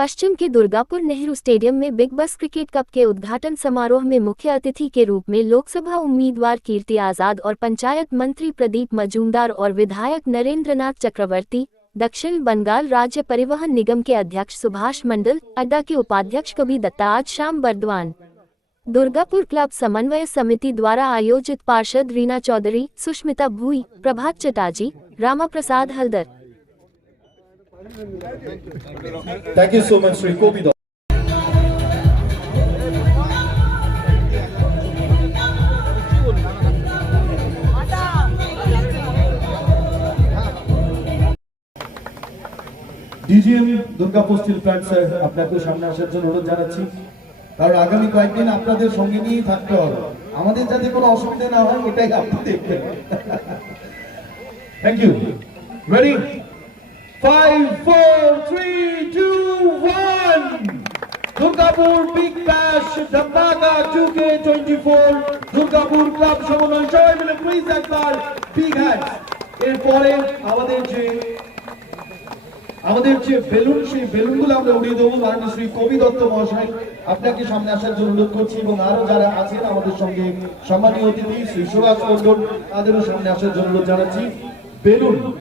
पश्चिम के दुर्गापुर नेहरू स्टेडियम में बिग बस क्रिकेट कप के उद्घाटन समारोह में मुख्य अतिथि के रूप में लोकसभा उम्मीदवार कीर्ति आज़ाद और पंचायत मंत्री प्रदीप मजूमदार और विधायक नरेंद्रनाथ चक्रवर्ती, दक्षिण बंगाल राज्य परिवहन निगम के अध्यक्ष सुभाष मंडल, अड्डा के उपाध्यक्ष कवि दत्ता आज शाम बर्दवान। दुर्गापुर क्लब समन्वय समिति द्वारा आयोजित पार्षद Reena Chowdhury, Sushmita Bhui, Prabhat Chatterjee Rama Prasad Haldar Thank you so much, Sri Kobi. DGM Durgapur steel plant sir আপনাকে সামনে আসার জন্য অনুরোধ জানাচ্ছি। কারণ আগামী কয়েকদিন আপনাদের সঙ্গে নিয়েই থাকতে হবে। আমাদের যাতে কোনো অসুবিধা না হয় এটাই আপনি দেখবেন। Thank you ready Five, four, three, two, one. Durgapur big bash Dhamaka 2K24 Durgapur club সমন্বয় সবাই মিলে প্লিজ একবার বিগ হ্যান্ড আমাদের যে আমাদের যে বেলুন সেই বেলুনগুলো আমরা উড়িয়ে দেবো। মাননীয় শ্রী কবি দত্ত মহাশয় আপনাকে সামনে আসার জন্য অনুরোধ করছি এবং আরও যারা আছেন আমাদের সঙ্গে সম্মানীয় অতিথি শ্রী সুভাষ মন্ডল তাদেরও সামনে আসার জন্য জানাচ্ছি। বেলুন।